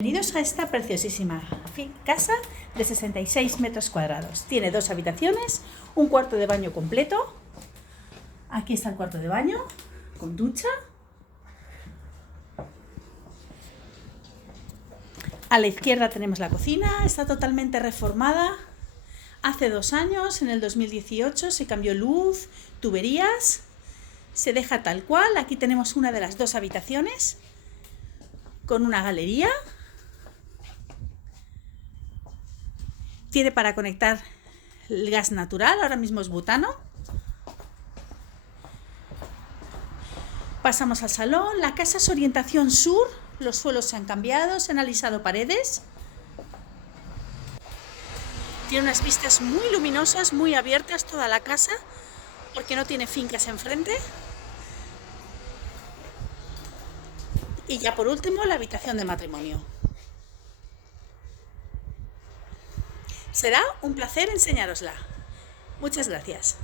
Bienvenidos a esta preciosísima casa de 66 metros cuadrados. Tiene 2 habitaciones, un cuarto de baño completo. Aquí está el cuarto de baño, con ducha. A la izquierda tenemos la cocina, está totalmente reformada. Hace 2 años, en el 2018, se cambió luz, tuberías. Se deja tal cual. Aquí tenemos una de las 2 habitaciones, con una galería. Tiene para conectar el gas natural, ahora mismo es butano. Pasamos al salón. La casa es orientación sur, los suelos se han cambiado, se han alisado paredes. Tiene unas vistas muy luminosas, muy abiertas toda la casa, porque no tiene fincas enfrente. Y ya por último, la habitación de matrimonio. Será un placer enseñárosla. Muchas gracias.